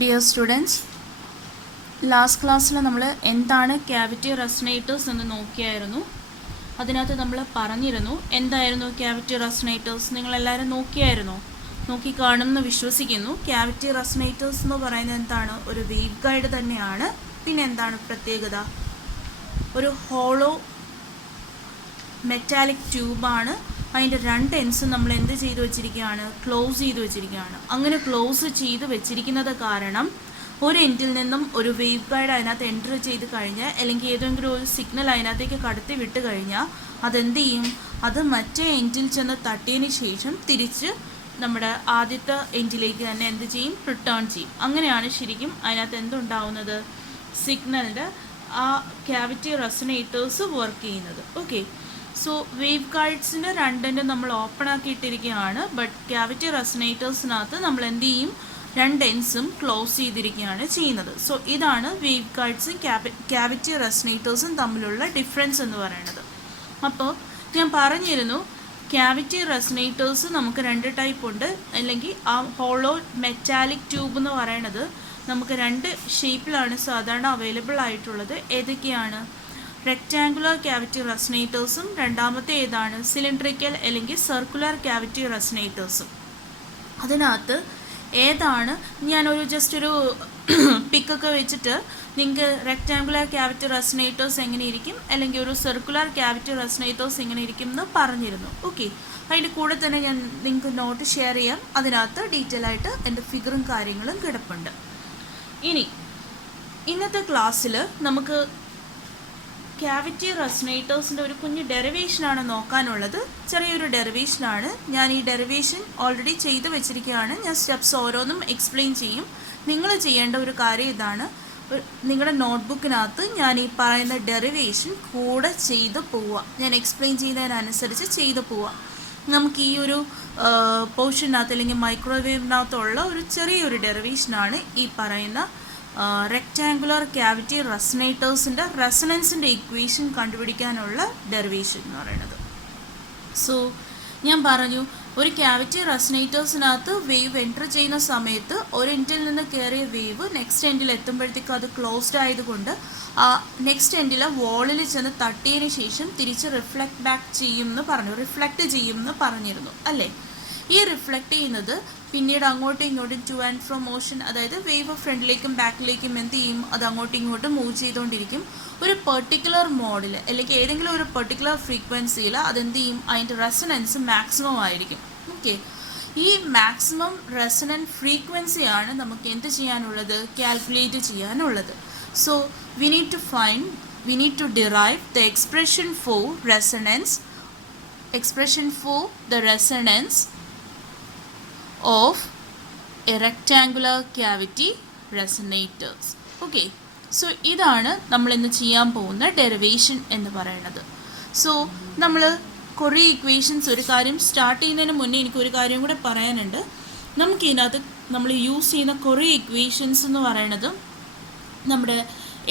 Dear students, last ക്ലാസ്സിൽ നമ്മൾ എന്താണ് ക്യാവിറ്റി റെസനേറ്റേഴ്സ് എന്ന് നോക്കിയായിരുന്നു. അതിനകത്ത് നമ്മൾ പറഞ്ഞിരുന്നു എന്തായിരുന്നു ക്യാവിറ്റി റെസനേറ്റേഴ്സ്. നിങ്ങളെല്ലാവരും നോക്കി കാണുമെന്ന് വിശ്വസിക്കുന്നു. ക്യാവിറ്റി റെസനേറ്റേഴ്സ് എന്ന് പറയുന്നത് എന്താണ്? ഒരു വേവ് ഗൈഡ് തന്നെയാണ്. പിന്നെ എന്താണ് പ്രത്യേകത? ഒരു ഹോളോ മെറ്റാലിക് ട്യൂബാണ്. അതിൻ്റെ രണ്ട് എൻഡ്സും നമ്മൾ എന്ത് ചെയ്ത് വെച്ചിരിക്കുകയാണ്? ക്ലോസ് ചെയ്ത് വെച്ചിരിക്കുകയാണ്. അങ്ങനെ ക്ലോസ് ചെയ്ത് വെച്ചിരിക്കുന്നത് കാരണം ഒരു എൻഡിൽ നിന്നും ഒരു വേവ് ഗൈഡ് അതിനകത്ത് എൻ്റർ ചെയ്ത് കഴിഞ്ഞാൽ, അല്ലെങ്കിൽ ഏതെങ്കിലും ഒരു സിഗ്നൽ അതിനകത്തേക്ക് കടത്തി വിട്ട് കഴിഞ്ഞാൽ അതെന്ത് ചെയ്യും? അത് മറ്റേ എൻഡിൽ ചെന്ന് തട്ടിയതിന് ശേഷം തിരിച്ച് നമ്മുടെ ആദ്യത്തെ എൻഡിലേക്ക് തന്നെ എന്ത് ചെയ്യും? റിട്ടേൺ ചെയ്യും. അങ്ങനെയാണ് ശരിക്കും അതിനകത്ത് എന്തുണ്ടാവുന്നത്? സിഗ്നലിൻ്റെ ആ ക്യാവിറ്റി റെസനേറ്റേഴ്സ് വർക്ക് ചെയ്യുന്നത്. ഓക്കെ, സോ വേവ് ഗൈഡ്സിൻ്റെ രണ്ടിൻ്റെ നമ്മൾ ഓപ്പൺ ആക്കിയിട്ടിരിക്കുകയാണ്. ബട്ട് ക്യാവിറ്റി റെസനേറ്റേഴ്സിനകത്ത് നമ്മൾ എന്ത് ചെയ്യും? രണ്ട് എൻഡ്സും ക്ലോസ് ചെയ്തിരിക്കുകയാണ് ചെയ്യുന്നത്. സോ ഇതാണ് വേവ് ഗൈഡ്സും ക്യാവിറ്റി റെസനേറ്റേഴ്സും തമ്മിലുള്ള ഡിഫറൻസ് എന്ന് പറയുന്നത്. അപ്പോൾ ഞാൻ പറഞ്ഞിരുന്നു ക്യാവിറ്റി റെസനേറ്റേഴ്സ് നമുക്ക് രണ്ട് ടൈപ്പ് ഉണ്ട്. അല്ലെങ്കിൽ ആ ഹോളോ മെറ്റാലിക് ട്യൂബ് എന്ന് പറയുന്നത് നമുക്ക് രണ്ട് ഷേപ്പിലാണ് സാധാരണ അവൈലബിൾ ആയിട്ടുള്ളത്. ഏതൊക്കെയാണ്? റെക്റ്റാങ്കുലർ ക്യാവിറ്റി റെസനേറ്റേഴ്സും രണ്ടാമത്തെ ഏതാണ്? സിലിണ്ടറിക്കൽ അല്ലെങ്കിൽ സർക്കുലർ ക്യാവിറ്റി റെസനേറ്റേഴ്സും. അതിനകത്ത് ഏതാണ്? ഞാനൊരു ജസ്റ്റ് ഒരു പിക്കൊക്കെ വെച്ചിട്ട് നിങ്ങൾക്ക് റെക്റ്റാങ്കുലർ ക്യാവിറ്റി റെസനേറ്റേഴ്സ് എങ്ങനെ ഇരിക്കും, അല്ലെങ്കിൽ ഒരു സർക്കുലർ ക്യാവിറ്റി റെസനേറ്റേഴ്സ് എങ്ങനെ ഇരിക്കും എന്ന് പറഞ്ഞിരുന്നു. ഓക്കെ, അതിൻ്റെ കൂടെ തന്നെ ഞാൻ നിങ്ങൾക്ക് നോട്ട് ഷെയർ ചെയ്യാം. അതിനകത്ത് ഡീറ്റെയിൽ ആയിട്ട് എൻ്റെ ഫിഗറും കാര്യങ്ങളും കിടപ്പുണ്ട്. ഇനി ഇന്നത്തെ ക്ലാസ്സിൽ നമുക്ക് ക്യാവിറ്റി റെസനേറ്റേഴ്സിൻ്റെ ഒരു കുഞ്ഞ് ഡെറിവേഷനാണ് നോക്കാനുള്ളത്. ചെറിയൊരു ഡെറിവേഷനാണ്. ഞാൻ ഈ ഡെറിവേഷൻ ഓൾറെഡി ചെയ്ത് വെച്ചിരിക്കുകയാണ്. ഞാൻ സ്റ്റെപ്സ് ഓരോന്നും എക്സ്പ്ലെയിൻ ചെയ്യും. നിങ്ങൾ ചെയ്യേണ്ട ഒരു കാര്യം ഇതാണ്: നിങ്ങളുടെ നോട്ട്ബുക്കിനകത്ത് ഞാൻ ഈ പറയുന്ന ഡെറിവേഷൻ കൂടെ ചെയ്ത് പോവുക. ഞാൻ എക്സ്പ്ലെയിൻ ചെയ്യുന്നതിനനുസരിച്ച് ചെയ്ത് പോവുക. നമുക്ക് ഈ ഒരു പോർഷനകത്ത് അല്ലെങ്കിൽ മൈക്രോവേവിനകത്തുള്ള ഒരു ചെറിയൊരു ഡെറിവേഷനാണ് ഈ പറയുന്ന റെക്റ്റാങ്കുലർ ക്യാവിറ്റി റെസനേറ്റേഴ്സിൻ്റെ റെസനൻസിൻ്റെ ഇക്വേഷൻ കണ്ടുപിടിക്കാനുള്ള ഡെറിവേഷൻ എന്ന് പറയുന്നത്. സോ ഞാൻ പറഞ്ഞു, ഒരു ക്യാവിറ്റി റെസനേറ്റേഴ്സിനകത്ത് വേവ് എൻ്റർ ചെയ്യുന്ന സമയത്ത് ഒരു എൻഡിൽ നിന്ന് കയറിയ വേവ് നെക്സ്റ്റ് എൻഡിൽ എത്തുമ്പോഴത്തേക്ക് അത് ക്ലോസ്ഡ് ആയതുകൊണ്ട് ആ നെക്സ്റ്റ് എൻഡിൽ വോളിൽ ചെന്ന് തട്ടിയതിന് ശേഷം തിരിച്ച് റിഫ്ലക്റ്റ് ചെയ്യുമെന്ന് പറഞ്ഞിരുന്നു അല്ലേ? ഈ റിഫ്ലക്റ്റ് ചെയ്യുന്നത് പിന്നീട് അങ്ങോട്ടും ഇങ്ങോട്ടും ടു ആൻഡ് ഫ്രോ മോഷൻ, അതായത് വേവ് ഫ്രണ്ടിലേക്കും ബാക്കിലേക്കും എന്ത് ചെയ്യും? അത് അങ്ങോട്ടും ഇങ്ങോട്ടും മൂവ് ചെയ്തുകൊണ്ടിരിക്കും. ഒരു പെർട്ടിക്കുലർ മോഡിൽ അല്ലെങ്കിൽ ഏതെങ്കിലും ഒരു പെർട്ടിക്കുലർ ഫ്രീക്വൻസിയിൽ അതെന്ത് ചെയ്യും? അതിൻ്റെ റെസനൻസ് മാക്സിമം ആയിരിക്കും. ഓക്കെ, ഈ മാക്സിമം റെസനൻറ്റ് ഫ്രീക്വൻസിയാണ് നമുക്ക് എന്ത് ചെയ്യാനുള്ളത്? കാൽക്കുലേറ്റ് ചെയ്യാനുള്ളത്. So we need to derive the expression for the resonance of a rectangular cavity resonators. Okay, so ഇതാണ് നമ്മൾ ഇന്ന് ചെയ്യാൻ പോകുന്ന ഡെറിവേഷൻ എന്ന് പറയുന്നത്. സോ നമ്മൾ കുറേ ഇക്വേഷൻസ്, ഒരു കാര്യം സ്റ്റാർട്ട് ചെയ്യുന്നതിന് മുന്നേ എനിക്കൊരു കാര്യം കൂടെ പറയാനുണ്ട്. നമുക്കിതിനകത്ത് നമ്മൾ യൂസ് ചെയ്യുന്ന കുറേ ഇക്വേഷൻസ് എന്ന് പറയുന്നത് നമ്മുടെ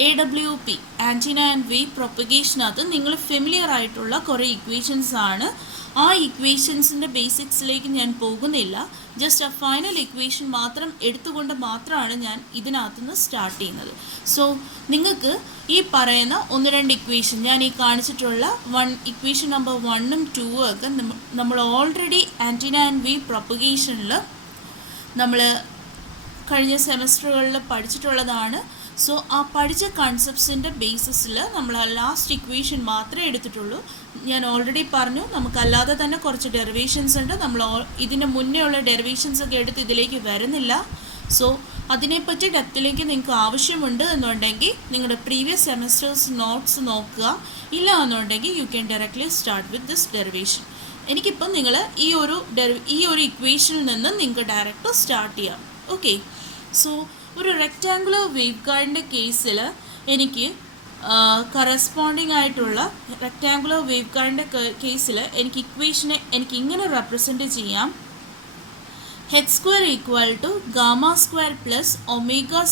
AWP ആൻറ്റിന ആൻഡ് വേവ് പ്രൊപ്പഗേഷനകത്ത് നിങ്ങൾ ഫെമിലിയർ ആയിട്ടുള്ള കുറേ ഇക്വേഷൻസ് ആണ്. ആ ഇക്വേഷൻസിൻ്റെ ബേസിക്സിലേക്ക് ഞാൻ പോകുന്നില്ല. ജസ്റ്റ് ആ ഫൈനൽ ഇക്വേഷൻ മാത്രം എടുത്തുകൊണ്ട് മാത്രമാണ് ഞാൻ ഇതിനകത്തുനിന്ന് സ്റ്റാർട്ട് ചെയ്യുന്നത്. സോ നിങ്ങൾക്ക് ഈ പറയുന്ന ഒന്ന് രണ്ട് ഇക്വേഷൻ, ഞാൻ ഈ കാണിച്ചിട്ടുള്ള ഇക്വേഷൻ നമ്പർ 1ഉം 2ഉം ഒക്കെ നമ്മൾ ഓൾറെഡി ആൻറ്റിന ആൻഡ് വേവ് പ്രൊപ്പഗേഷനിൽ നമ്മൾ കഴിഞ്ഞ സെമസ്റ്ററുകളിൽ പഠിച്ചിട്ടുള്ളതാണ്. സോ ആ പഠിച്ച കൺസെപ്റ്റ്സിൻ്റെ ബേസിസിൽ നമ്മൾ ആ ലാസ്റ്റ് ഇക്വേഷൻ മാത്രമേ എടുത്തിട്ടുള്ളൂ. ഞാൻ ഓൾറെഡി പറഞ്ഞു, നമുക്കല്ലാതെ തന്നെ കുറച്ച് ഡെറിവേഷൻസ് ഉണ്ട്. നമ്മൾ ഇതിന് മുന്നേ ഉള്ള ഡെറിവേഷൻസ് ഒക്കെ എടുത്ത് ഇതിലേക്ക് വരുന്നില്ല. സോ അതിനെപ്പറ്റി ഡെപ്തിലേക്ക് നിങ്ങൾക്ക് ആവശ്യമുണ്ട് എന്നുണ്ടെങ്കിൽ നിങ്ങളുടെ പ്രീവിയസ് സെമസ്റ്റേഴ്സ് നോട്ട്സ് നോക്കുക. ഇല്ല എന്നുണ്ടെങ്കിൽ you can directly start with this derivation. എനിക്കിപ്പം നിങ്ങൾ ഈ ഒരു ഇക്വേഷനിൽ നിന്ന് നിങ്ങൾക്ക് ഡയറക്റ്റ് സ്റ്റാർട്ട് ചെയ്യാം. ഓക്കെ, സോ ഒരു റെക്റ്റാങ്കുലർ വേവ് ഗൈഡിൻ്റെ കേസിൽ എനിക്ക് കറസ്പോണ്ടിങ് ആയിട്ടുള്ള റെക്റ്റാങ്കുലർ വേവ് ഗൈഡിൻ്റെ കേസിൽ എനിക്ക് ഇക്വേഷനെ എനിക്ക് ഇങ്ങനെ റെപ്രസെൻറ്റ് ചെയ്യാം: h² = γ² + ω² × μ ×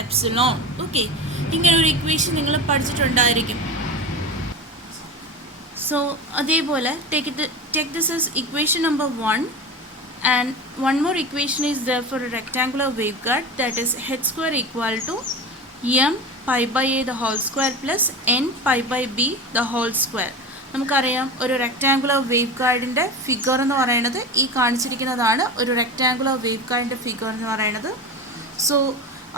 ε. ഓക്കെ, ഇങ്ങനെ ഒരു ഇക്വേഷൻ നിങ്ങൾ പഠിച്ചിട്ടുണ്ടായിരിക്കും. സോ അതേപോലെ take this as equation number 1 And one more equation is there for a rectangular waveguide, that is h square equal to m pi by a the whole square plus n pi by b the whole square. നമുക്കറിയാം ഒരു rectangular wave ഗൈഡിൻ്റെ figure എന്ന് പറയുന്നത് ഈ കാണിച്ചിരിക്കുന്നതാണ് ഒരു rectangular wave ഗൈഡിൻ്റെ figure എന്ന് പറയുന്നത്. So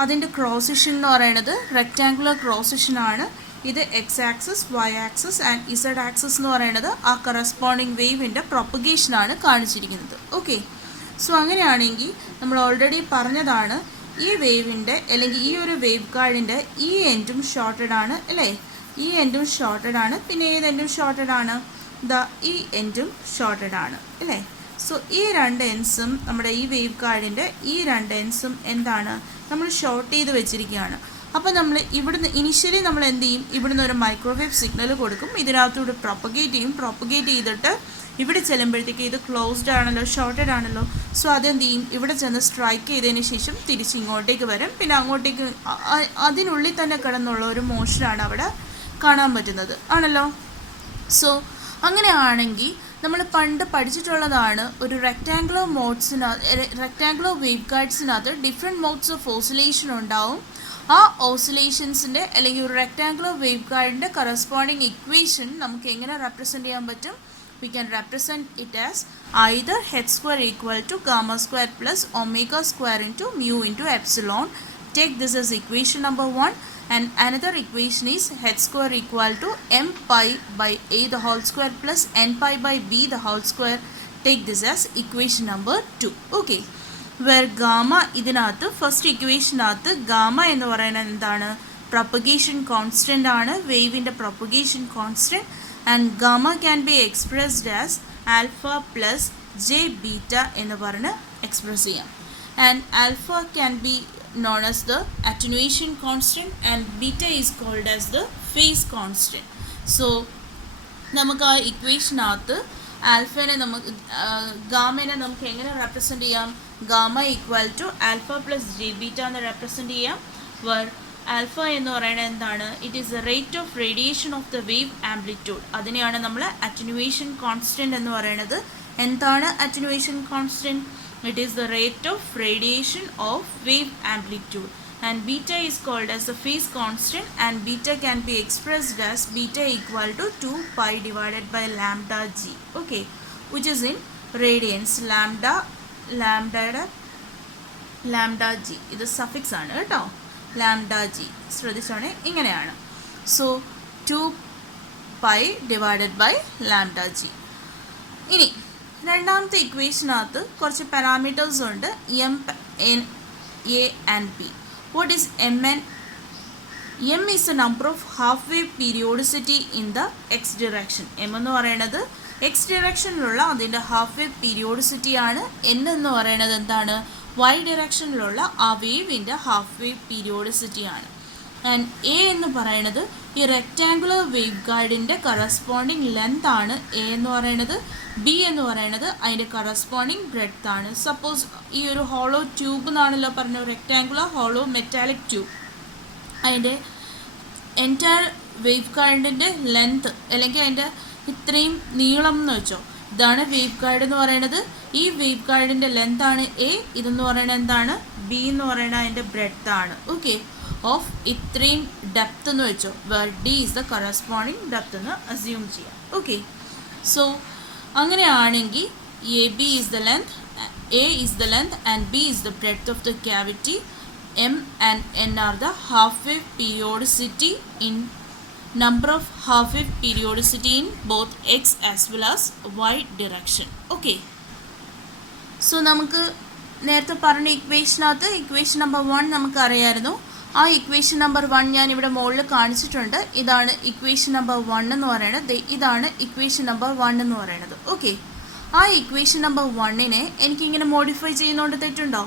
അതിൻ്റെ cross section എന്ന് പറയുന്നത് റെക്റ്റാങ്കുലർ ക്രോസ് സെക്ഷനാണ്. ഇത് x axis, y axis and z axis എന്ന് പറയുന്നത് ആ കറസ്പോണ്ടിങ് വേവിൻ്റെ പ്രൊപ്പഗേഷനാണ് കാണിച്ചിരിക്കുന്നത്. ഓക്കെ, സോ അങ്ങനെയാണെങ്കിൽ നമ്മൾ ഓൾറെഡി പറഞ്ഞതാണ് ഈ വേവിൻ്റെ അല്ലെങ്കിൽ ഈ ഒരു വേവ് ഗൈഡിൻ്റെ ഈ എൻഡും ഷോർട്ടഡ് ആണ് അല്ലേ? ഈ എൻഡും ഷോർട്ടഡ് ആണ്. പിന്നെ ഏത് എൻഡും ഷോർട്ടഡ് ആണ്? ഈ എൻഡും ഷോർട്ടഡ് ആണ് അല്ലേ? സോ ഈ രണ്ട് എൻഡ്സും നമ്മുടെ ഈ വേവ് ഗൈഡിൻ്റെ ഈ രണ്ട് എൻഡ്സും എന്താണ്? നമ്മൾ ഷോർട്ട് ചെയ്ത് വെച്ചിരിക്കുകയാണ്. അപ്പോൾ നമ്മൾ ഇവിടുന്ന് ഇനിഷ്യലി നമ്മൾ എന്ത് ചെയ്യും? ഇവിടുന്ന് ഒരു മൈക്രോവേവ് സിഗ്നൽ കൊടുക്കും, ഇതിനകത്തൂടെ പ്രൊപ്പഗേറ്റ് ചെയ്യും. പ്രൊപ്പഗേറ്റ് ചെയ്തിട്ട് ഇവിടെ ചെല്ലുമ്പോഴത്തേക്ക് ഇത് ക്ലോസ്ഡ് ആണല്ലോ, ഷോർട്ടഡ് ആണല്ലോ. സോ അതെന്ത് ചെയ്യും? ഇവിടെ ചെന്ന് സ്ട്രൈക്ക് ചെയ്തതിന് ശേഷം തിരിച്ച് ഇങ്ങോട്ടേക്ക് വരും. പിന്നെ അങ്ങോട്ടേക്ക് അതിനുള്ളിൽ തന്നെ കിടന്നുള്ള ഒരു മോഷനാണ് അവിടെ കാണാൻ പറ്റുന്നത് ആണല്ലോ. സോ അങ്ങനെയാണെങ്കിൽ നമ്മൾ പണ്ട് പഠിച്ചിട്ടുള്ളതാണ് ഒരു റെക്റ്റാങ്കുലർ വേവ് ഗൈഡ്സിനകത്ത് ഡിഫറെൻറ്റ് മോഡ്സ് ഓഫ് ഓസിലേഷൻ ഉണ്ടാവും. ആ ഓസിലേഷൻസിൻ്റെ അല്ലെങ്കിൽ ഒരു റെക്റ്റാങ്കുലർ വേവ് ഗൈഡിൻ്റെ കറസ്പോണ്ടിങ് ഇക്വേഷൻ നമുക്ക് എങ്ങനെ റെപ്രസെൻറ്റ് ചെയ്യാൻ പറ്റും? We can represent it as either h square equal to gamma square plus omega square into mu into epsilon. Take this as equation number 1, and another equation is h square equal to m pi by a the whole square plus n pi by b the whole square. Take this as equation number 2. Okay, where gamma ഇതിനകത്ത് first ഇക്വേഷനകത്ത് gamma എന്ന് പറയുന്നത് എന്താണ്? Propagation constant ആണ്, വേവിൻ്റെ propagation constant. And gamma can be expressed as alpha plus j beta എന്ന് പറഞ്ഞ് express ചെയ്യാം. And alpha can be known as the attenuation constant and beta is called as the phase constant. So നമുക്ക് ആ ഇക്വേഷനകത്ത് ആൽഫേനെ ഗാമേനെ നമുക്ക് എങ്ങനെ represent ചെയ്യാം? Gamma equal to alpha plus j beta എന്ന് represent ചെയ്യാം. വേർ ആൽഫ എന്ന് പറയുന്നത് എന്താണ്? It is the rate of radiation of the wave amplitude. അതിനെയാണ് നമ്മൾ അറ്റനുവേഷൻ കോൺസ്റ്റൻറ്റ് എന്ന് പറയുന്നത്. എന്താണ് attenuation constant? It is the rate of radiation of wave amplitude. And beta is called as the phase constant, and beta can be expressed as beta equal to 2 pi divided by lambda G. Okay, which is in radians. ലാംഡയുടെ lambda g ഇത് suffix ആണ് കേട്ടോ. Lambda g ശ്രദ്ധിച്ചോണേ, ഇങ്ങനെയാണ്. So 2 pi divided by lambda g. ഇനി രണ്ടാമത്തെ ഇക്വേഷനകത്ത് കുറച്ച് പാരാമീറ്റേഴ്സ് ഉണ്ട്, m, n, a and b. What is m n? M is the number of half wave periodicity in the x direction. M എന്ന് പറയുന്നത് X ഡിറക്ഷനിലുള്ള അതിൻ്റെ ഹാഫ് വേവ് പീരിയോഡിസിറ്റിയാണ്. എൻ എന്ന് പറയുന്നത് എന്താണ്? വൈ ഡിറക്ഷനിലുള്ള ആ വേവിൻ്റെ ഹാഫ് വേവ് പീരിയോഡിസിറ്റിയാണ്. ആൻഡ് എ എന്ന് പറയുന്നത് ഈ റെക്റ്റാങ്കുലർ വേവ് ഗൈഡിൻ്റെ കറസ്പോണ്ടിങ് ലെങ്ത് ആണ് എ എന്ന് പറയുന്നത്. ബി എന്ന് പറയുന്നത് അതിൻ്റെ കറസ്പോണ്ടിങ് ബ്രെഡ്ത്ത് ആണ്. സപ്പോസ് ഈ ഒരു ഹോളോ ട്യൂബ് എന്നാണല്ലോ പറഞ്ഞത്, റെക്റ്റാങ്കുലർ ഹോളോ മെറ്റാലിക് ട്യൂബ്. അതിൻ്റെ എൻറ്റയർ വേവ് ഗൈഡിൻ്റെ ലെങ്ത്ത് അല്ലെങ്കിൽ അതിൻ്റെ ഇത്രയും നീളം എന്ന് വെച്ചോ, ഇതാണ് വേവ് ഗൈഡ് എന്ന് പറയുന്നത്. ഈ വേവ് ഗൈഡിൻ്റെ ലെങ്ത് ആണ് എ. ഇതെന്ന് പറയുന്നത് എന്താണ്? ബി എന്ന് പറയുന്നത് അതിൻ്റെ ബ്രെഡ്ത്ത് ആണ്. ഓക്കെ, ഓഫ് ഇത്രയും ഡെപ്ത് എന്ന് വെച്ചോ, where d is the corresponding depth എന്ന് അസ്യൂം ചെയ്യാം. ഓക്കെ, സോ അങ്ങനെയാണെങ്കിൽ a b is the length, a is the length and b is the breadth of the cavity. M and n are the half wave periodicity in number of half wave periodicity in both x as well as y direction. Okay, so നമുക്ക് നേരത്തെ പറഞ്ഞ ഇക്വേഷനകത്ത് equation number 1 നമുക്ക് അറിയാമായിരുന്നു. ആ equation number 1 ഞാൻ ഇവിടെ മുകളിൽ കാണിച്ചിട്ടുണ്ട്. ഇതാണ് ഇക്വേഷൻ നമ്പർ 1 എന്ന് പറയുന്നത്. ഇതാണ് ഇക്വേഷൻ നമ്പർ 1 എന്ന് പറയുന്നത്. ഓക്കെ, ആ ഇക്വേഷൻ നമ്പർ 1നെ എനിക്കിങ്ങനെ മോഡിഫൈ ചെയ്യുന്നതുകൊണ്ട് തെറ്റുണ്ടോ?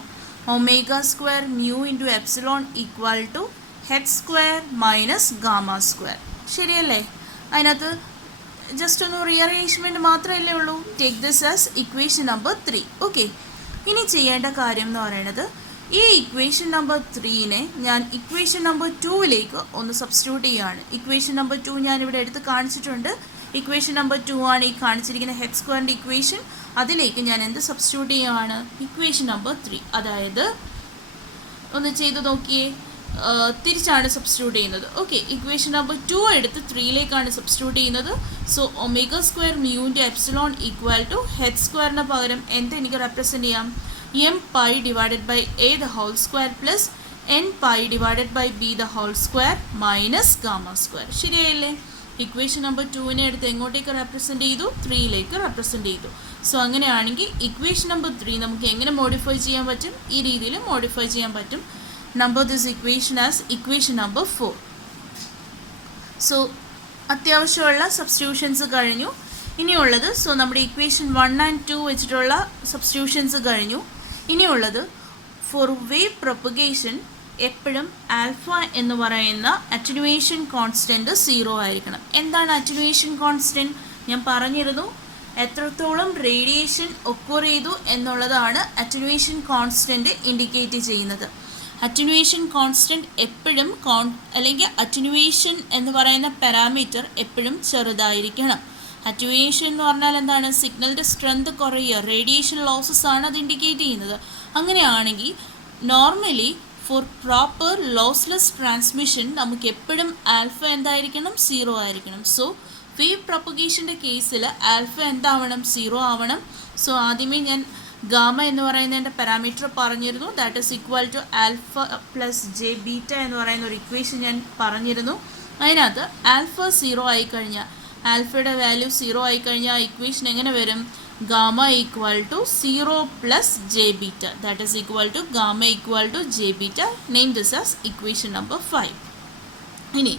Omega square mu into epsilon equal to H square minus gamma square. ശരിയല്ലേ? അതിനകത്ത് ജസ്റ്റ് ഒന്ന് റീഅറേഞ്ച്മെൻറ്റ് മാത്രമല്ലേ ഉള്ളൂ. Take this as equation number 3. Okay, ഇനി ചെയ്യേണ്ട കാര്യം എന്ന് പറയുന്നത് ഈ ഇക്വേഷൻ നമ്പർ 3നെ ഞാൻ ഇക്വേഷൻ നമ്പർ 2ലേക്ക് ഒന്ന് സബ്സ്റ്റിറ്റ്യൂട്ട് ചെയ്യുകയാണ്. ഇക്വേഷൻ നമ്പർ 2 ഞാനിവിടെ എടുത്ത് കാണിച്ചിട്ടുണ്ട്. ഇക്വേഷൻ നമ്പർ 2 ആണ് ഈ കാണിച്ചിരിക്കുന്ന ഹെച്ച് സ്ക്വയറിൻ്റെ ഇക്വേഷൻ. അതിലേക്ക് ഞാൻ എന്ത് സബ്സ്റ്റിറ്റ്യൂട്ട് ചെയ്യുകയാണ്? Equation number 3. അതായത് ഒന്ന് ചെയ്ത് നോക്കിയേ, തിരിച്ചാണ് സബ്സ്റ്റിറ്റ്യൂട്ട് ചെയ്യുന്നത്. ഓക്കെ, ഇക്വേഷൻ നമ്പർ 2 എടുത്ത് 3ലേക്കാണ് സബ്സ്റ്റിറ്റ്യൂട്ട് ചെയ്യുന്നത്. So omega square mu into epsilon equal to H സ്ക്വയറിന് പകരം എന്ത് എനിക്ക് റെപ്രസെൻറ്റ് ചെയ്യാം? M pi divided by A the whole square plus N pi divided by B the whole square minus gamma square. ശരിയായില്ലേ? Equation number 2നെ എടുത്ത് എങ്ങോട്ടേക്ക് represent ചെയ്തു? 3ലേക്ക് റെപ്രസെൻറ്റ് ചെയ്തു. സോ അങ്ങനെയാണെങ്കിൽ ഇക്വേഷൻ നമ്പർ 3 നമുക്ക് എങ്ങനെ മോഡിഫൈ ചെയ്യാൻ പറ്റും? ഈ രീതിയിൽ മോഡിഫൈ ചെയ്യാൻ പറ്റും. Number this equation as equation number 4. So അത്യാവശ്യമുള്ള സബ്സ്റ്റിറ്റ്യൂഷൻസ് കഴിഞ്ഞു. ഇനിയുള്ളത് നമ്മുടെ ഇക്വേഷൻ 1 and 2 വെച്ചിട്ടുള്ള സബ്സ്റ്റിറ്റ്യൂഷൻസ് കഴിഞ്ഞു. ഇനിയുള്ളത് ഫോർ വേവ് പ്രൊപ്പഗേഷൻ എപ്പോഴും ആൽഫ എന്ന് പറയുന്ന അറ്റനുവേഷൻ കോൺസ്റ്റൻറ്റ് 0 ആയിരിക്കണം. എന്താണ് അറ്റനുവേഷൻ കോൺസ്റ്റൻറ്റ്? ഞാൻ പറഞ്ഞിരുന്നു, എത്രത്തോളം റേഡിയേഷൻ ഒക്കർ ചെയ്തു എന്നുള്ളതാണ് അറ്റനുവേഷൻ കോൺസ്റ്റൻറ്റ് ഇൻഡിക്കേറ്റ് ചെയ്യുന്നത്. അറ്റനുവേഷൻ കോൺസ്റ്റൻറ്റ് എപ്പോഴും അല്ലെങ്കിൽ അറ്റനുവേഷൻ എന്ന് പറയുന്ന പാരാമീറ്റർ എപ്പോഴും ചെറുതായിരിക്കണം. അറ്റനുവേഷൻ എന്ന് പറഞ്ഞാൽ എന്താണ്? സിഗ്നലിൻ്റെ സ്ട്രെങ്ത് കുറയുക, റേഡിയേഷൻ ലോസസ് ആണ് അത് ഇൻഡിക്കേറ്റ് ചെയ്യുന്നത്. അങ്ങനെയാണെങ്കിൽ normally four proper lossless transmission നമുക്ക് എപ്പോഴും ആൽഫ എന്തായിരിക്കണം? 0 ആയിരിക്കണം. സോ വേവ് പ്രൊപ്പഗേഷൻ്റെ കേസിൽ ആൽഫ എന്താവണം? 0 ആവണം. സോ ആദ്യമേ ഞാൻ ഗാമ എന്ന് പറയുന്നതിൻ്റെ പാരാമീറ്റർ പറഞ്ഞിരുന്നു. That is equal to alpha plus j beta എന്ന് പറയുന്ന ഒരു ഇക്വേഷൻ ഞാൻ പറഞ്ഞിരുന്നു. അതിനകത്ത് ആൽഫ 0 ആയിക്കഴിഞ്ഞാൽ, ആൽഫയുടെ വാല്യൂ 0 ആയിക്കഴിഞ്ഞാൽ ആ ഇക്വേഷൻ എങ്ങനെ വരും? Gamma equal to 0 plus j beta, that is equal to gamma equal to J beta. Name this as equation number 5. ഇനി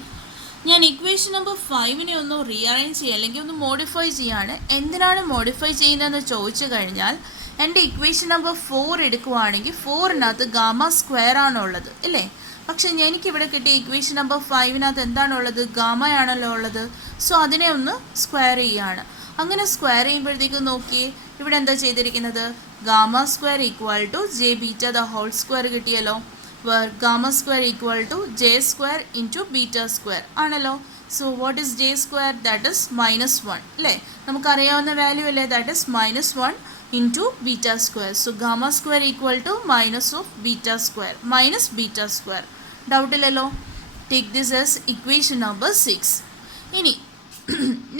ഞാൻ ഇക്വേഷൻ നമ്പർ 5നെ ഒന്ന് റീഅറേഞ്ച് ചെയ്യുക അല്ലെങ്കിൽ ഒന്ന് മോഡിഫൈ ചെയ്യാണ്. എന്തിനാണ് മോഡിഫൈ ചെയ്യുന്നതെന്ന് ചോദിച്ചു കഴിഞ്ഞാൽ, എൻ്റെ ഇക്വേഷൻ നമ്പർ 4 എടുക്കുവാണെങ്കിൽ 4-നകത്ത് ഗാമ സ്ക്വയർ ആണുള്ളത് ഇല്ലേ? പക്ഷെ എനിക്കിവിടെ കിട്ടിയ ഇക്വേഷൻ നമ്പർ 5-നകത്ത് എന്താണുള്ളത്? ഗാമയാണല്ലോ ഉള്ളത്. സോ അതിനെ ഒന്ന് സ്ക്വയർ ചെയ്യുകയാണ്. അങ്ങനെ സ്ക്വയർ ചെയ്യുമ്പോഴത്തേക്ക് നോക്കിയേ, ഇവിടെ എന്താ ചെയ്തിരിക്കുന്നത്? Gamma square equal to J beta the whole square കിട്ടിയല്ലോ. Gamma square equal to J square into beta square ആണല്ലോ. So what is J square? That is -1 അല്ലേ? നമുക്കറിയാവുന്ന വാല്യൂ അല്ലേ? That is -1 into beta square. So gamma square equal to minus of beta square minus beta square. Doubt illalo? Take this as equation number 6. ഇനി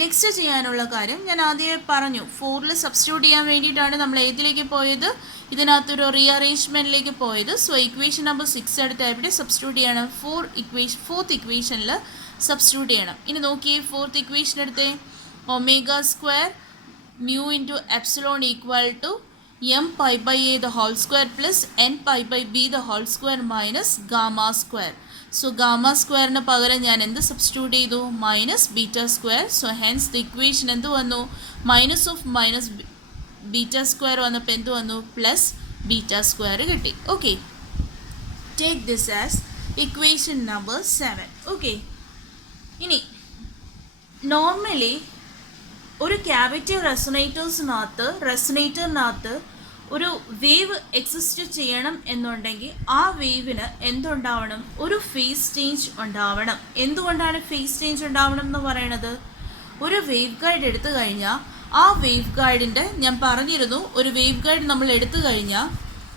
next ചെയ്യാനുള്ള കാര്യം ഞാൻ ആദ്യമേ പറഞ്ഞു, 4ൽ substitute ചെയ്യാൻ വേണ്ടിയിട്ടാണ് നമ്മൾ ഏതിലേക്ക് പോയത്? ഇതിനകത്തൊരു റീഅറേഞ്ച്മെൻറ്റിലേക്ക് പോയത്. സോ ഇക്വേഷൻ നമ്പർ 6 എടുത്ത് എവിടെ സബ്സ്റ്റിറ്റ്യൂട്ട് ചെയ്യണം? 4th ഇക്വേഷനിൽ സബ്സ്റ്റിറ്റ്യൂട്ട് ചെയ്യണം. ഇനി നോക്കിയേ, 4th ഇക്വേഷൻ എടുത്തേ. Omega square mu into epsilon equal to m pi by a the whole square plus n pi by b the whole square minus gamma square. So gamma square ന് പകരം ഞാൻ എന്ത് substitute ചെയ്തു? Minus beta square. So hence the equation എന്ത് വന്നു? Minus of minus beta square വന്നപ്പോൾ എന്ത് വന്നു? പ്ലസ് ബീറ്റ സ്ക്വയർ കിട്ടി. Okay, take this as equation number 7. Okay, ഇനി നോർമലി ഒരു ക്യാവിറ്റി റെസൊനേറ്ററിനകത്ത് ഒരു വേവ് എക്സിസ്റ്റ് ചെയ്യണം എന്നുണ്ടെങ്കിൽ ആ വേവിന് എന്തുണ്ടാവണം? ഒരു ഫേസ് ചേഞ്ച് ഉണ്ടാവണം. എന്തുകൊണ്ടാണ് ഫേസ് ചേഞ്ച് ഉണ്ടാവണം എന്ന് പറയണത്? ഒരു വേവ് ഗൈഡ് എടുത്തു കഴിഞ്ഞാൽ ആ വേവ് ഗൈഡിൻ്റെ, ഞാൻ പറഞ്ഞിരുന്നു, ഒരു വേവ് ഗൈഡ് നമ്മൾ എടുത്തു കഴിഞ്ഞാൽ,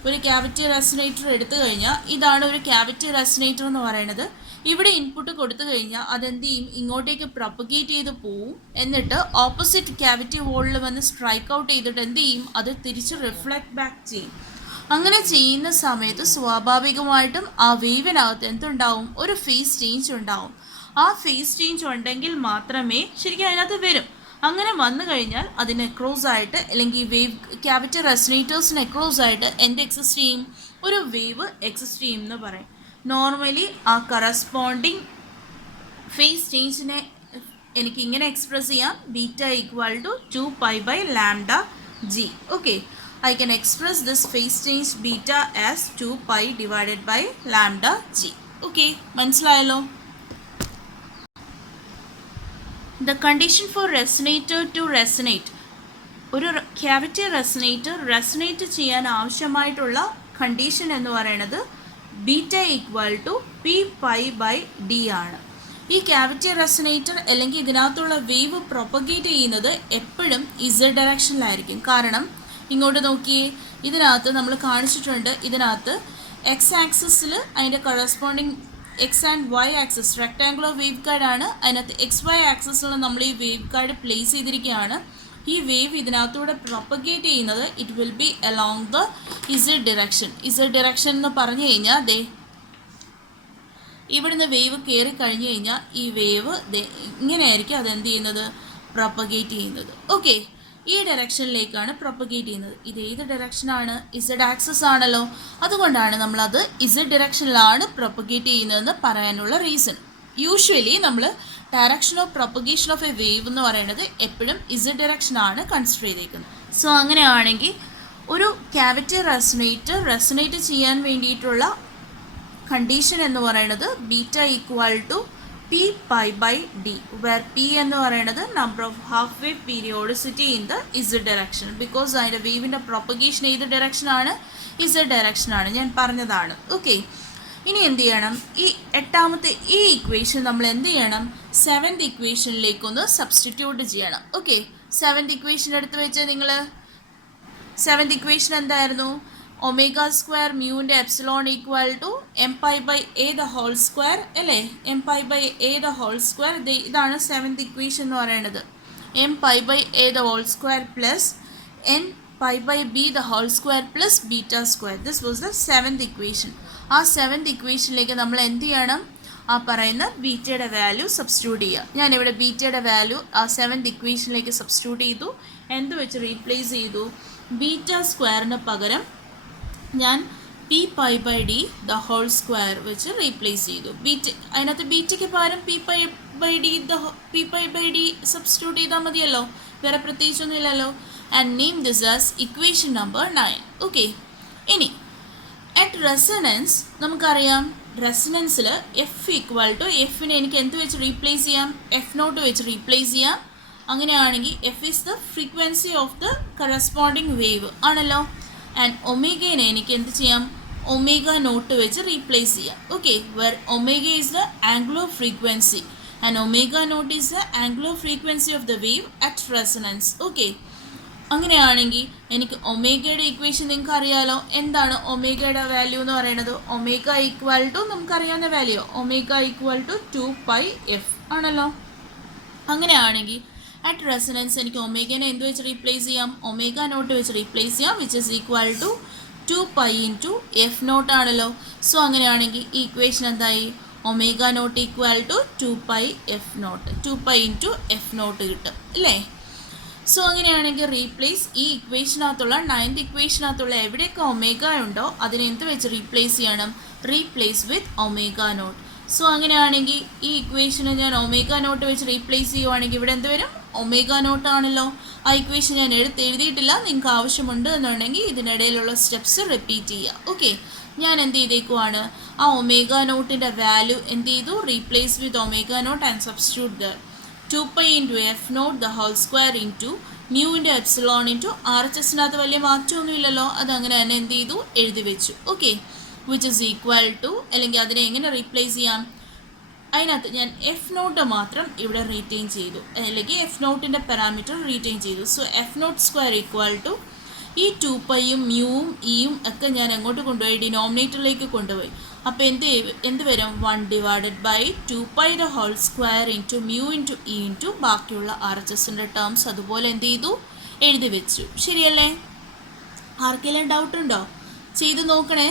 ഒരു ക്യാവിറ്റി റെസൊനേറ്റർ എടുത്തു കഴിഞ്ഞാൽ, ഇതാണ് ഒരു ക്യാവിറ്റി റെസൊനേറ്റർ എന്ന് പറയുന്നത്. ഇവിടെ ഇൻപുട്ട് കൊടുത്തു കഴിഞ്ഞാൽ അതെന്ത് ചെയ്യും? ഇങ്ങോട്ടേക്ക് പ്രൊപ്പഗേറ്റ് ചെയ്ത് പോവും. എന്നിട്ട് ഓപ്പോസിറ്റ് ക്യാവിറ്റി വോളിൽ വന്ന് സ്ട്രൈക്ക് ഔട്ട് ചെയ്തിട്ട് എന്ത് ചെയ്യും? അത് തിരിച്ച് റിഫ്ലക്റ്റ് ബാക്ക് ചെയ്യും. അങ്ങനെ ചെയ്യുന്ന സമയത്ത് സ്വാഭാവികമായിട്ടും ആ വേവിനകത്ത് എന്തുണ്ടാവും? ഒരു ഫേസ് ചേഞ്ച് ഉണ്ടാവും. ആ ഫേസ് ചേഞ്ച് ഉണ്ടെങ്കിൽ മാത്രമേ ശരിക്കും അതിനകത്ത് വരും. അങ്ങനെ വന്നു കഴിഞ്ഞാൽ അതിന് എക്രോസ് ആയിട്ട്, അല്ലെങ്കിൽ വേവ് ക്യാവിറ്റി റെസൊനേറ്റേഴ്സിന് എക്രോസ് ആയിട്ട് എന്ത് എക്സിസ്റ്റ് ചെയ്യും? ഒരു വേവ് എക്സിസ്റ്റ് ചെയ്യും എന്ന് പറയും. നോർമലി ആ കറസ്പോണ്ടിങ് ഫേസ് ചേഞ്ചിനെ എനിക്ക് ഇങ്ങനെ എക്സ്പ്രസ് ചെയ്യാം. Beta equal to 2π by lambda g. Okay, I can express this phase change beta as 2π divided by lambda g. Okay, മനസ്സിലായല്ലോ? The condition for resonator to resonate, ഒരു cavity resonate ചെയ്യാൻ ആവശ്യമായിട്ടുള്ള കണ്ടീഷൻ എന്ന് പറയുന്നത് beta equal to pπ by d ആണ്. ഈ cavity resonator അല്ലെങ്കിൽ ഇതിനകത്തുള്ള വേവ് പ്രൊപ്പഗേറ്റ് ചെയ്യുന്നത് എപ്പോഴും ഇസഡ് ഡയറക്ഷനിലായിരിക്കും. കാരണം ഇങ്ങോട്ട് നോക്കിയേ, ഇതിനകത്ത് നമ്മൾ കാണിച്ചിട്ടുണ്ട്, ഇതിനകത്ത് എക്സ് ആക്സിസിൽ അതിൻ്റെ corresponding X and Y axis rectangular wave ഗൈഡാണ്. അതിനകത്ത് എക്സ് വൈ ആക്സിസിൽ നമ്മൾ ഈ വേവ് ഗൈഡ് പ്ലേസ് ചെയ്തിരിക്കുകയാണ്. ഈ വേവ് ഇതിനകത്തൂടെ പ്രൊപ്പഗേറ്റ് ചെയ്യുന്നത് it will be along the Z direction. Z direction എന്ന് പറഞ്ഞു കഴിഞ്ഞാൽ ദേ ഇവിടുന്ന് വേവ് കയറി കഴിഞ്ഞു കഴിഞ്ഞാൽ ഈ വേവ് ഇങ്ങനെയായിരിക്കും അതെന്ത് ചെയ്യുന്നത്, പ്രൊപ്പഗേറ്റ് ചെയ്യുന്നത്. ഓക്കെ, ഈ ഡയറക്ഷനിലേക്കാണ് പ്രൊപ്പഗേറ്റ് ചെയ്യുന്നത്. ഇത് ഏത് ഡയറക്ഷനാണ്? ഇസഡ് ആക്സിസ് ആണല്ലോ. അതുകൊണ്ടാണ് നമ്മളത് ഇസഡ് ഡയറക്ഷനിലാണ് പ്രൊപ്പഗേറ്റ് ചെയ്യുന്നതെന്ന് പറയാനുള്ള റീസൺ. യൂഷ്വലി നമ്മൾ direction of propagation of a wave എന്ന് പറയുന്നത് എപ്പോഴും ഇസഡ് ഡയറക്ഷനാണ് കൺസിഡർ ചെയ്തേക്കുന്നത്. സോ അങ്ങനെയാണെങ്കിൽ ഒരു ക്യാവിറ്റി റെസനേറ്റ് ചെയ്യാൻ വേണ്ടിയിട്ടുള്ള കണ്ടീഷൻ എന്ന് പറയുന്നത് beta equal to p pi by d, where p എന്ന് പറയുന്നത് number of half wave periodicity in the z direction. Because അതിൻ്റെ വേവിൻ്റെ പ്രൊപ്പഗേഷൻ ഏത് ഡയറക്ഷനാണ്? ഇസഡ് ഡയറക്ഷനാണ്, ഞാൻ പറഞ്ഞതാണ്. ഓക്കെ, ഇനി എന്ത് ചെയ്യണം? ഈ എട്ടാമത്തെ ഈ ഇക്വേഷൻ നമ്മൾ എന്ത് ചെയ്യണം? സെവൻത് ഇക്വേഷനിലേക്കൊന്ന് സബ്സ്റ്റിറ്റ്യൂട്ട് ചെയ്യണം. ഓക്കെ, സെവൻത് ഇക്വേഷൻ എടുത്ത് വെച്ചാൽ നിങ്ങൾ സെവൻത് ഇക്വേഷൻ എന്തായിരുന്നു? ഒമേഗ സ്ക്വയർ മ്യൂവിൻ്റെ epsilon equal to M pi by A the whole square അല്ലേ? M pi by A the whole square, ഇതാണ് സെവൻത് ഇക്വേഷൻ എന്ന് പറയുന്നത്. M pi by A the whole square plus N pi by B the whole square plus beta square. This was the seventh equation. ആ seventh ഇക്വേഷനിലേക്ക് നമ്മൾ എന്ത് ചെയ്യണം? ആ പറയുന്ന ബീറ്റയുടെ വാല്യൂ സബ്സ്റ്റിറ്റ്യൂട്ട് ചെയ്യുക. ഞാനിവിടെ ബീറ്റയുടെ വാല്യൂ ആ സെവൻത് ഇക്വേഷനിലേക്ക് സബ്സ്റ്റിറ്റ്യൂട്ട് ചെയ്തു. എന്ത് വെച്ച് റീപ്ലേസ് ചെയ്തു? ബീറ്റ സ്ക്വയറിന് പകരം ഞാൻ p pi by d the whole square വെച്ച് റീപ്ലേസ് ചെയ്തു. അതിനകത്ത് ബീറ്റയ്ക്ക് പകരം p pi by d substitute ചെയ്താൽ മതിയല്ലോ, വേറെ പ്രത്യേകിച്ചൊന്നും ഇല്ലല്ലോ. And name this as equation number 9. Okay, ഇനി അറ്റ് റെസനൻസ് നമുക്കറിയാം, റെസനൻസിൽ എഫ് ഈക്വൽ ടു എഫിനെ എനിക്ക് എന്ത് വെച്ച് റീപ്ലേസ് ചെയ്യാം? എഫ് നോട്ട് വെച്ച് റീപ്ലേസ് ചെയ്യാം. അങ്ങനെയാണെങ്കിൽ f is the frequency of the corresponding wave ആണല്ലോ. ആൻഡ് ഒമേഗേനെ എനിക്ക് എന്ത് ചെയ്യാം? ഒമേഗ നോട്ട് വെച്ച് റീപ്ലേസ് ചെയ്യാം. Okay, where omega is the angular frequency and omega naught is the angular frequency of the wave at resonance. Okay, അങ്ങനെയാണെങ്കിൽ എനിക്ക് ഒമേഗയുടെ equation നിങ്ങൾക്ക് അറിയാലോ. എന്താണ് ഒമേഗയുടെ വാല്യൂ എന്ന് പറയുന്നത്? ഒമേഗ ഈക്വൽ ടു നമുക്കറിയാവുന്ന value, omega equal to 2π f ആണല്ലോ. അങ്ങനെയാണെങ്കിൽ അറ്റ് റെസനൻസ് എനിക്ക് ഒമേഗനെ എന്ത് വെച്ച് റീപ്ലേസ് ചെയ്യാം? ഒമേഗ നോട്ട് വെച്ച് റീപ്ലേസ് ചെയ്യാം, which is equal to 2π into F naught ആണല്ലോ. സോ അങ്ങനെയാണെങ്കിൽ ഈ ഇക്വേഷൻ എന്തായി? Omega naught equal to 2π F naught, 2π into F naught കിട്ടും അല്ലേ? സോ അങ്ങനെയാണെങ്കിൽ റീപ്ലേസ് ഈ ഇക്വേഷനകത്തുള്ള 9th ഇക്വേഷനകത്തുള്ള എവിടെയൊക്കെ ഒമേഗ ഉണ്ടോ അതിനെ എന്ത് വെച്ച് റീപ്ലേസ് ചെയ്യണം? Replace with omega not. So അങ്ങനെയാണെങ്കിൽ ഈ ഇക്വേഷനെ ഞാൻ ഒമേഗ നോട്ട് വെച്ച് റീപ്ലേസ് ചെയ്യുവാണെങ്കിൽ ഇവിടെ എന്ത് വരും? ഒമേഗ നോട്ട് ആണല്ലോ. ആ ഇക്വേഷൻ ഞാൻ എഴുതിയിട്ടില്ല, നിങ്ങൾക്ക് ആവശ്യമുണ്ട് എന്നുണ്ടെങ്കിൽ ഇതിനിടയിലുള്ള സ്റ്റെപ്സ് റിപ്പീറ്റ് ചെയ്യുക. ഓക്കെ, ഞാൻ എന്ത് ചെയ്തേക്കുവാണ്? ആ ഒമേഗ നോട്ടിൻ്റെ വാല്യൂ എന്ത് ചെയ്തു? Replace with omega naught and substitute the 2π into F naught the whole square into mu into epsilon into R H എസിനകത്ത് വലിയ മാറ്റമൊന്നും ഇല്ലല്ലോ, അതങ്ങനെ തന്നെ എന്ത് ചെയ്തു? എഴുതി വെച്ചു. Okay, which is equal to, അല്ലെങ്കിൽ അതിനെ എങ്ങനെ റീപ്ലേസ് ചെയ്യാം? അതിനകത്ത് ഞാൻ എഫ് നോട്ട് മാത്രം ഇവിടെ റീറ്റെയിൻ ചെയ്തു, അല്ലെങ്കിൽ എഫ് നോട്ടിൻ്റെ പാരാമീറ്റർ റീറ്റെയിൻ ചെയ്തു. So f naught square equal to ഈ 2πയും മ്യൂവും ഇയും ഒക്കെ ഞാൻ എങ്ങോട്ട് കൊണ്ടുപോയി? ഡിനോമിനേറ്ററിലേക്ക് കൊണ്ടുപോയി. അപ്പോൾ എന്ത് വരും? 1 divided by 2π the whole square into mu into E into ബാക്കിയുള്ള ആർ എച്ച് എസിൻ്റെ ടേംസ് അതുപോലെ എന്ത് ചെയ്തു? എഴുതി വെച്ചു. ശരിയല്ലേ? ആർക്കെങ്കിലും ഡൗട്ട് ഉണ്ടോ? ചെയ്ത് നോക്കണേ.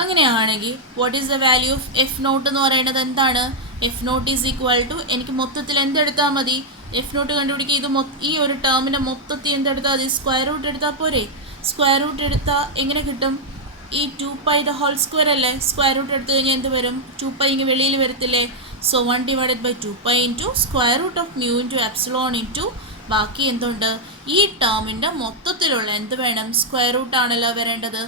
അങ്ങനെയാണെങ്കിൽ what is the value of f naught എന്ന് പറയുന്നത് എന്താണ്? F naught is equal to, എനിക്ക് മൊത്തത്തിൽ എന്തെടുത്താൽ മതി? എഫ് നോട്ട് കണ്ടുപിടിക്കുക. ഈ ഒരു ടേമിൻ്റെ മൊത്തത്തിൽ എന്തെടുത്താൽ മതി? സ്ക്വയർ റൂട്ട് എടുത്താൽ പോരെ? സ്ക്വയർ റൂട്ട് എടുത്താൽ എങ്ങനെ കിട്ടും? ഈ 2π ദ ഹോൾ സ്ക്വയർ അല്ലേ? സ്ക്വയർ റൂട്ട് എടുത്തു കഴിഞ്ഞാൽ എന്ത് വരും? 2π ഇങ്ങനെ വെളിയിൽ വരത്തില്ലേ? So 1 divided by 2π into square root of mu into epsilon into ബാക്കി എന്തുണ്ട്? ഈ ടേമിൻ്റെ മൊത്തത്തിലുള്ള എന്ത് വേണം? സ്ക്വയർ റൂട്ട് ആണല്ലോ വരേണ്ടത്.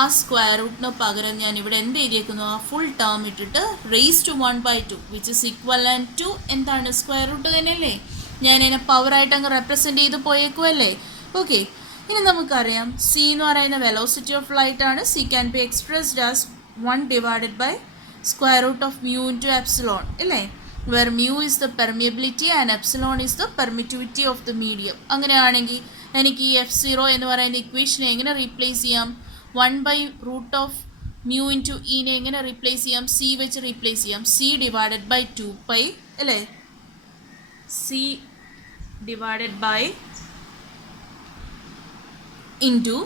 ആ സ്ക്വയർ റൂട്ടിന് പകരം ഞാൻ ഇവിടെ എന്ത് എഴുതിയേക്കുന്നു? ആ ഫുൾ ടേം ഇട്ടിട്ട് raise to 1/2 which is equivalent to എന്താണ്? സ്ക്വയർ റൂട്ട് തന്നെയല്ലേ? ഞാൻ അതിനെ പവറായിട്ട് അങ്ങ് റെപ്രസെൻറ്റ് ചെയ്ത് പോയേക്കുമല്ലേ? ഓക്കെ, ഇനി നമുക്കറിയാം സി എന്ന് പറയുന്ന വെലോസിറ്റി ഓഫ് ലൈറ്റ് ആണ്. C can be expressed as 1 divided by square root of mu into epsilon അല്ലേ? where mu is the permeability and epsilon is the permittivity of the medium. അങ്ങനെയാണെങ്കിൽ എനിക്ക് ഈ F0 എന്ന് പറയുന്ന ഇക്വേഷനെ എങ്ങനെ റീപ്ലേസ് ചെയ്യാം? 1/√of mu into ഇനെ എങ്ങനെ റീപ്ലേസ് ചെയ്യാം? സി വെച്ച് റീപ്ലേസ് ചെയ്യാം. സി ഡിവൈഡഡ് ബൈ 2π അല്ലേ? സി ഡിവൈഡഡ് ബൈ ഇൻറ്റു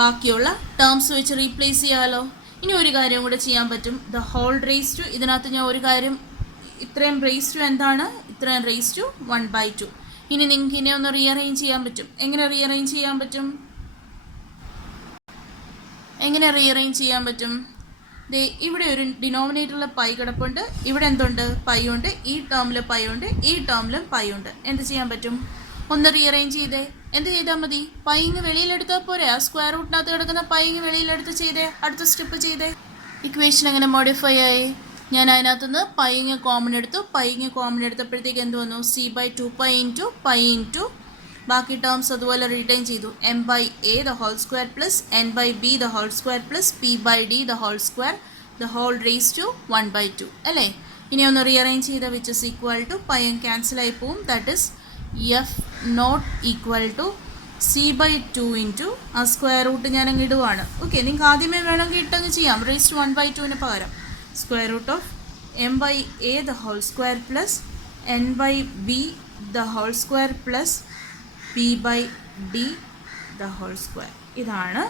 ബാക്കിയുള്ള ടേംസ് വെച്ച് റീപ്ലേസ് ചെയ്യാമല്ലോ. ഇനി ഒരു കാര്യം കൂടെ ചെയ്യാൻ പറ്റും. ദ ഹോൾ റേസ് ടു, ഇതിനകത്ത് ഞാൻ ഒരു കാര്യം, ഇത്രയും റേസ് ടു എന്താണ്? ഇത്രയും റേസ് ടു 1/2. ഇനി നിങ്ങൾക്ക് ഇനി ഒന്ന് റീഅറേഞ്ച് ചെയ്യാൻ പറ്റും. എങ്ങനെ റീഅറേഞ്ച് ചെയ്യാൻ പറ്റും? ദേ ഇവിടെ ഒരു ഡിനോമിനേറ്ററിൽ പൈ കിടപ്പുണ്ട്, ഇവിടെ എന്തുണ്ട്? പൈ ഉണ്ട്. ഈ ടേമിൽ പൈ ഉണ്ട്, ഈ ടേമിലും പൈ ഉണ്ട്. എന്ത് ചെയ്യാൻ പറ്റും? ഒന്ന് റീഅറേഞ്ച് ചെയ്തേ. എന്ത് ചെയ്താൽ മതി? പൈ ഇങ്ങ് വെളിയിലെടുത്താൽ പോരെ? ആ സ്ക്വയർ റൂട്ടിനകത്ത് കിടക്കുന്ന പൈ ഇങ്ങ് വെളിയിലെടുത്ത് ചെയ്തേ. അടുത്ത സ്റ്റെപ്പ് ചെയ്തേ. ഇക്വേഷൻ എങ്ങനെ മോഡിഫൈ ആയി? ഞാൻ അതിനകത്തുനിന്ന് പൈ ഇങ്ങ് കോമൺ എടുത്തപ്പോഴത്തേക്ക് എന്ത് വന്നു? c/2π ഇൻറ്റു പൈ ഇൻറ്റു ബാക്കി ടേംസ് അതുപോലെ റീറ്റൈൻ ചെയ്തു. m/a the whole square plus n/b the whole square plus p/d the whole square the whole raise to 1/2 അല്ലേ? ഇനി ഒന്ന് റീഅറേഞ്ച് ചെയ്ത which is equal to pi cancel ആയി പോവും. That is f0 equal to c/2 into ആ square root ഞാൻ അങ്ങ് ഇടുവാണ്. Okay, നിങ്ങൾക്ക് ആദ്യമേ വേണമെങ്കിൽ ഇട്ടങ്ങ് ചെയ്യാം. റേസ് ടു 1/2ന് പകരം square root of m/a the whole square plus n/b the whole square plus p/d the whole square. ഇതാണ്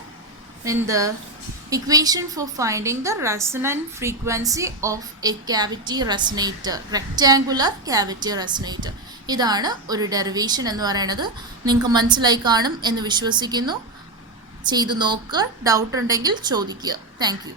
എന്ത്? Equation for finding the resonant frequency of a cavity resonator, rectangular cavity resonator. ഇതാണ് ഒരു derivation എന്ന് പറയുന്നത്. നിങ്ങൾക്ക് മനസ്സിലായി കാണും എന്ന് വിശ്വസിക്കുന്നു. ചെയ്തു നോക്കുക. ഡൗട്ട് ഉണ്ടെങ്കിൽ ചോദിക്കുക. Thank you.